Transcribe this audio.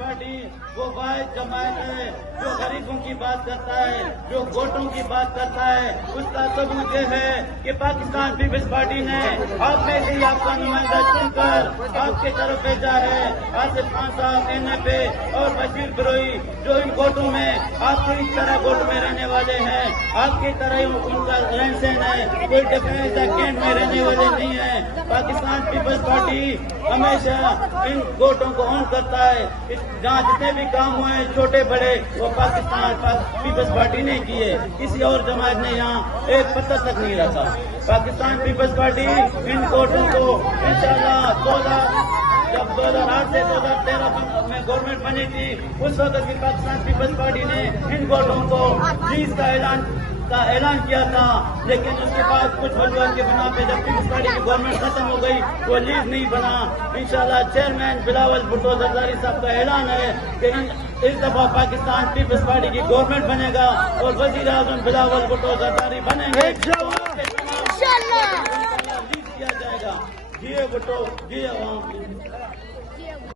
Party वो वाहिद जमात है जो गरीबों की बात करता है, जो वोटों की बात करता है। उसका सबूत ये है कि पाकिस्तान पीपल्स पार्टी ने आप में से ही आपका नुमाइंदा चुनकर आपके तरफ भेजा है। आसिफ खान साहब NFA और बशीर बरोई जो इन वोटों में आपकी इस तरह वोट में रहने वाले हैं, आपकी तरह उनका रहन सहन है, कोई डिफेंस कैंप में रहने वाले नहीं है। पाकिस्तान पीपल्स पार्टी हमेशा इन वोटों को ऑन करता है। जहाँ जितने भी काम हुए हैं छोटे बड़े वो पाकिस्तान पीपल्स पार्टी ने किए, किसी और जमात ने यहाँ एक पत्थर तक नहीं रखा। पाकिस्तान पीपल्स पार्टी इन वोटों को इंशाल्लाह जब 2008 से 2013 में गवर्नमेंट बनी थी उस वक्त भी पाकिस्तान पीपल्स पार्टी ने इन वोटों को लीज का ऐलान किया था, लेकिन उसके बाद कुछ वजह के बिना पे जब पीपल्स पार्टी की गवर्नमेंट खत्म हो गई वो लीज नहीं बना। इंशाल्लाह चेयरमैन बिलावल भुट्टो जरदारी साहब का ऐलान है कि इस दफा पाकिस्तान पीपल्स पार्टी की गवर्नमेंट बनेगा और वजीर आजम बिलावल भुट्टो जरदारी बनेंगे। लीज किया जाएगा। जिए भुट्टो जिए